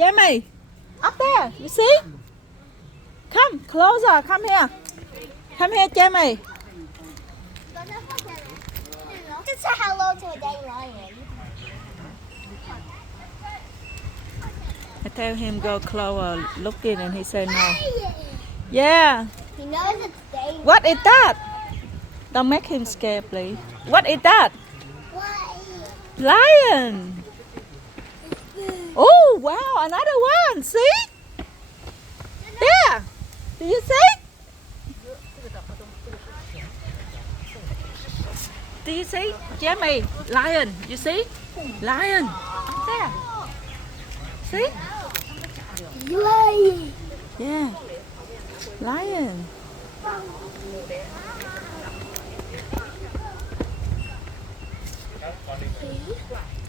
Jamie, up there, you see? Come closer, come here. Come here, Jamie. Just say hello to a dandelion. I tell him go closer, look in, and he said no. Yeah. He knows it's dangerous. What is that? Don't make him scared, please. What is that? Lion. Oh, wow, another one. See? There. Do you see? Do you see? Jamie, lion. You see? Lion. Up there. See? Lion. Yeah. Lion.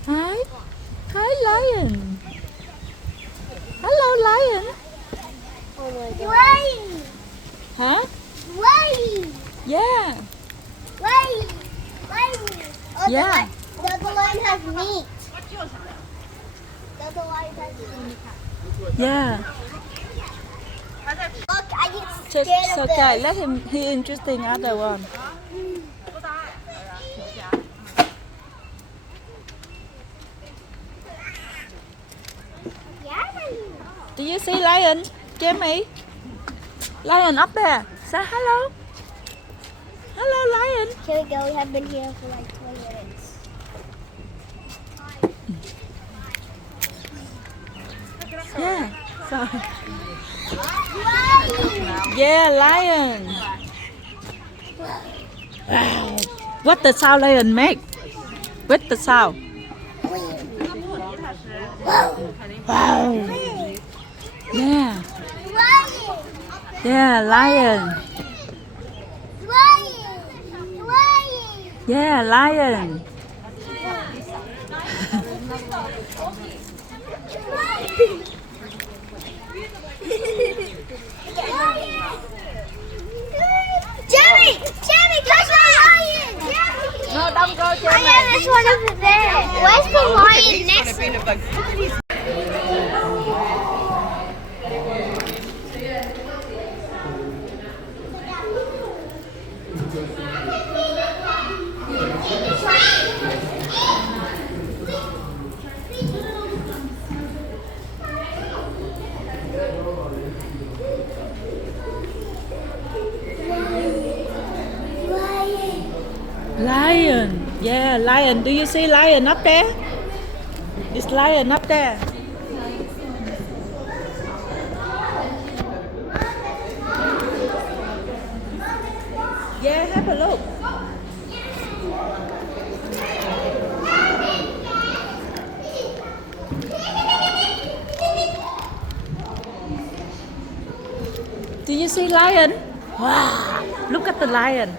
Hi. Hi, lion. Hello, lion. Oh my God. Lion. Huh? Lion. Yeah. Lion. Lion. Oh, Yeah. The lion has meat. The lion has meat. Yeah. Look, I get Just scared of okay. this. Let him. He interesting other one. Do you see lion, Jamie? Lion up there. Say hello. Hello, lion. Here we go. We have been here for like 20 minutes. Yeah. Sorry. Lion. Yeah, lion. Wow. What the sound lion make? With the sound. Wow. Yeah. Lion. Yeah, lion. Lion. Lion. Yeah, lion. Jerry! Jerry, touch the lion! No, don't go, I have this one over there. Where's the lion next to Lion. Yeah, lion. Do you see lion up there? This lion up there. Yeah, have a look. Do you see lion? Wow, look at the lion.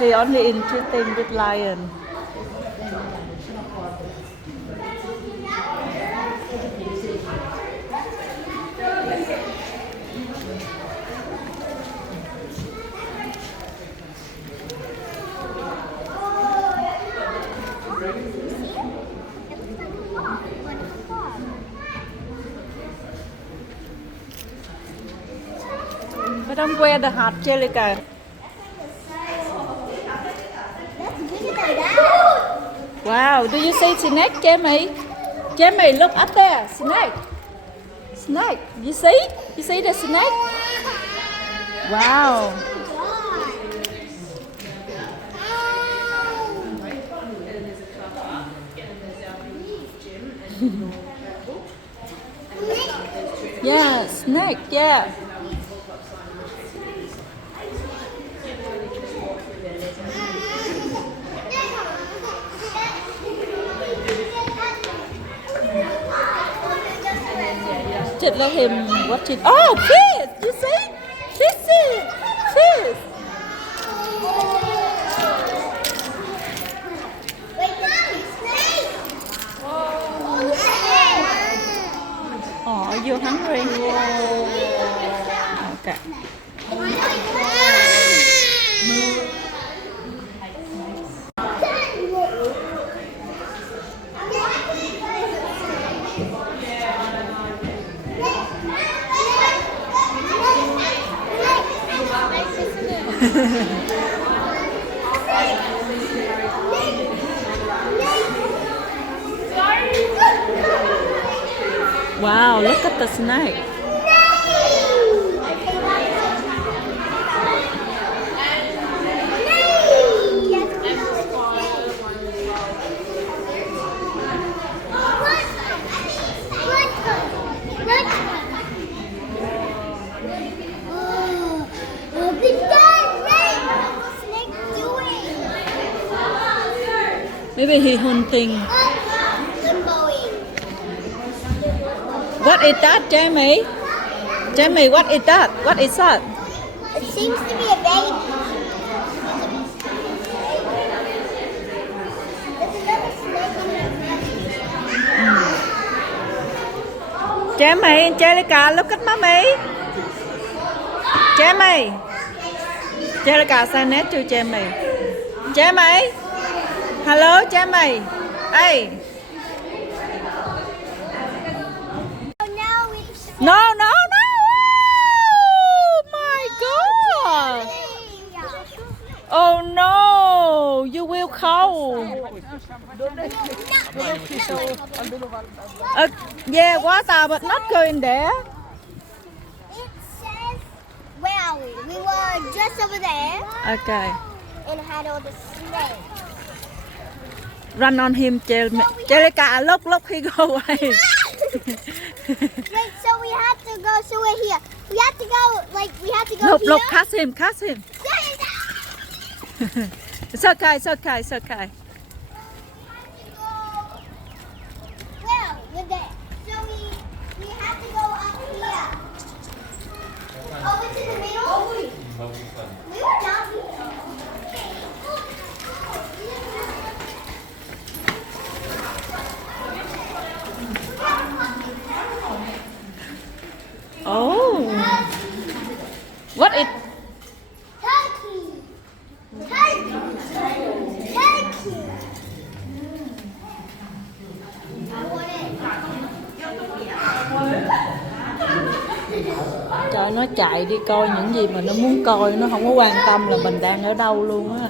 He only interested with lion. But don't wear the hat, Jellica. Wow, do you see snake, Jamie? Jamie, look up there, snake. Snake, you see? You see the snake? Wow. Yeah, snake, yeah. Just let him watch it. Oh, fish! You see? Fish! Fish! Oh, are you hungry? Okay. Wow, look at the snake. Maybe he hunting. What is that, Jamie? Jamie, what is that? What is that? It seems to be a baby. There's another snake in the Jamie, Angelica, look at mommy. Jamie. Angelica, say net to Jamie. Jamie. Hello, Jamie. Hey. No, no, no. Oh my God. Oh no. You will cold. Yeah, water, but not go in there. It says, where are we? We were just over there. Okay. And had all the snakes. Run on him, Angelica. Look, he go away. Wait, so we have to go, so we're here. We have to go, like, we have to go here? Look, catch him. It's okay. Well, we're there. So we have to go up here. Over to the middle? We were down here. Oh. What is... Turkey. Trời, nó chạy đi coi những gì mà nó muốn coi. Nó không có quan tâm là mình đang ở đâu luôn á.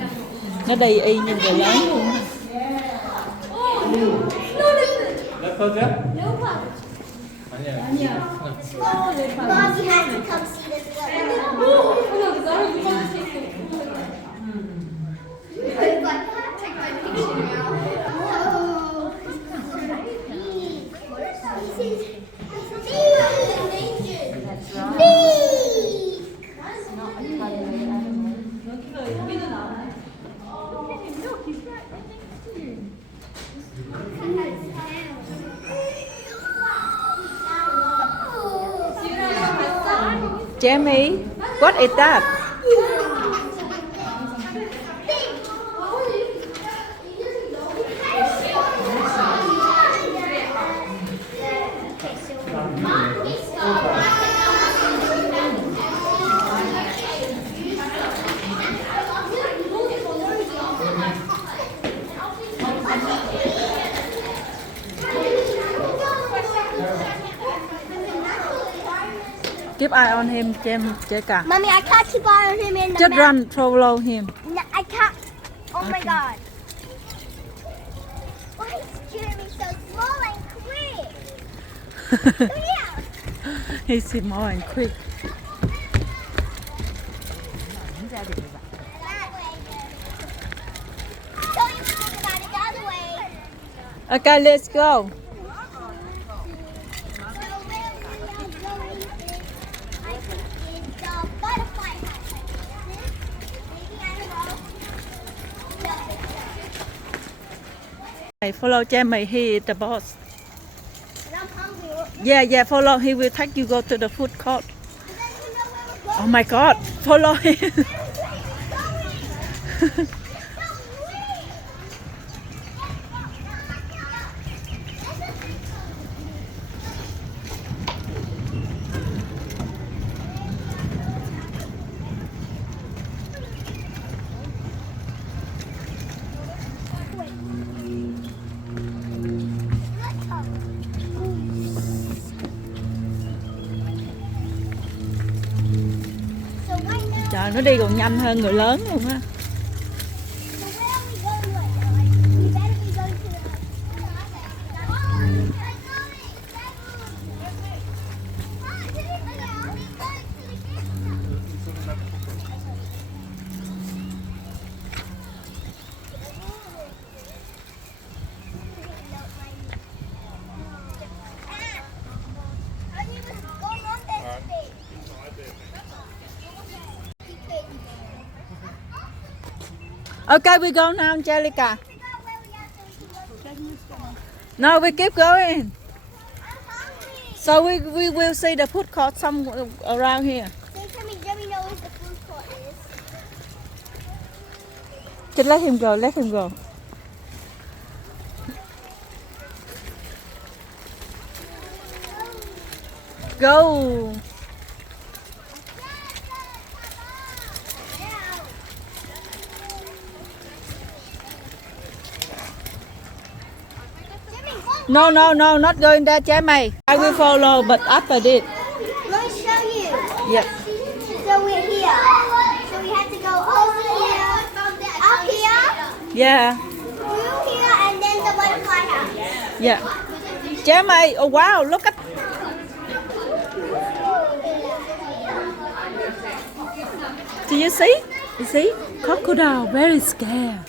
Nó đi y như người lớn luôn á. Mommy had to come see this Jamie, what is that? Keep eye on him, Jessica. Mommy, I can't keep eye on him in the Just map. run, follow him. No, I can't. Oh my Okay. God. Why is Jeremy so small and quick? Come here. He's small and quick. That way. Tell you to think about it the other way. Okay, let's go. Follow Jamie, he is the boss. Yeah, follow. He will take you go to the food court. Oh my God, follow him. Wow, nó đi còn nhanh hơn người lớn luôn á. Okay, we go now, Angelica. No, we keep going. So we will see the food court some around here. Jimmy knows where the food court is. Just let him go. Let him go. Go. No, not going there, Jamie. I will follow, but after this. Let me show you. Yeah. So we're here. So we have to go over here, up here, Yeah. through here, and then the butterfly house. Yeah. Jamie, oh wow, look at. Do you see? You see? Crocodile, very scared.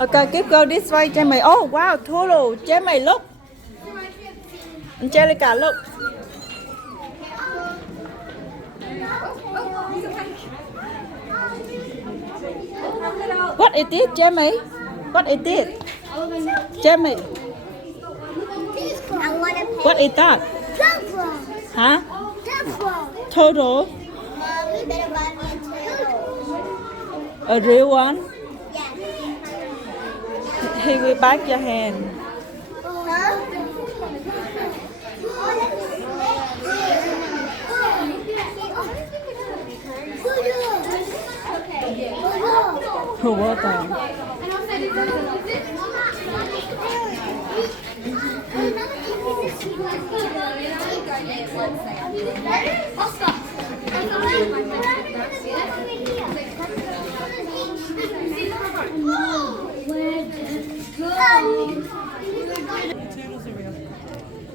Okay, keep go this way, Jamie. Oh wow, total. Jamie, look. Angelica, look. What it did, Jamie? What it did? Jamie, I want to what is that? Turtle. Huh? Turtle. Total? Mom, you better buy me a turtle. A real one? Yes. He will bite your hand. Huh? Water.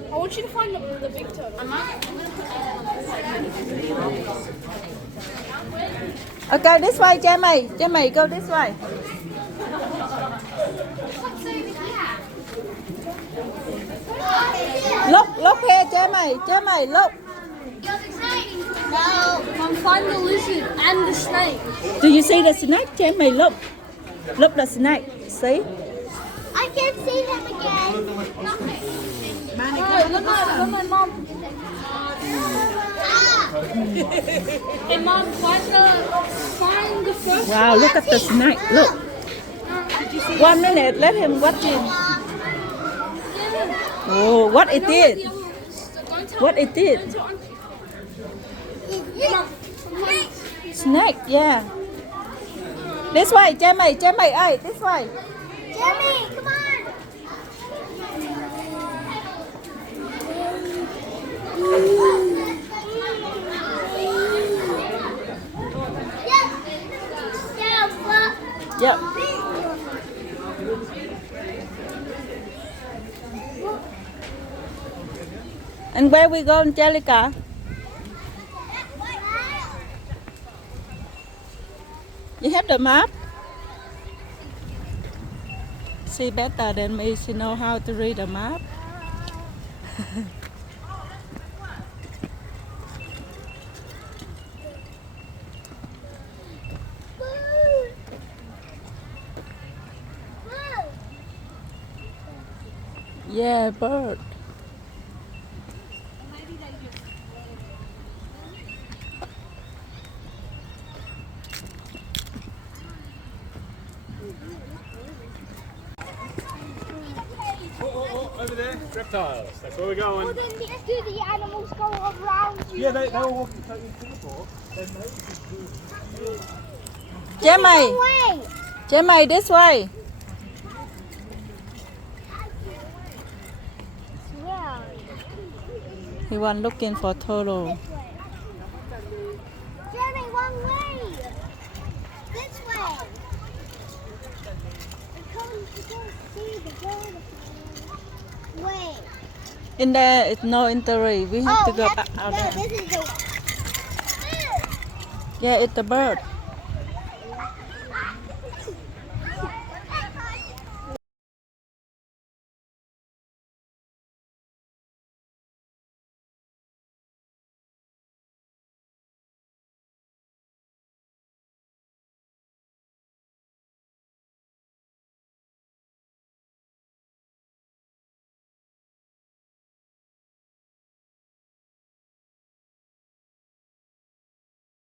I want you to find the big turtle. Okay, this way, Jamie. Jamie, go this way. Look here, Jamie. Jamie, look. No, I'm finding the lizard and the snake. Do you see the snake, Jamie? Look. Look, the snake. See? I can see him again. Oh, look at my mom. Hey, mom, find the first Wow, look at the snake. Look. 1 minute. Let him watch it. Oh, what it did? What it did? Snake, yeah. This way, Jamie. Jamie, hey, this way. Jimmy, come on. Yep. And where we go, Angelica? You have the map? She better than me. She know how to read a map. Yeah, bird. Over there, reptiles. That's where we're going. Well, then let's do the animals go around you. Yeah, they were walking totally Singapore. Then maybe we Jamie, Wait. Jamie, this way. He went looking for turtle. This way. Jeremy, one way. This way. Go see the bird. Wait. In there, it's no entry. We have to go back out no, there. this is the. Yeah, it's the bird.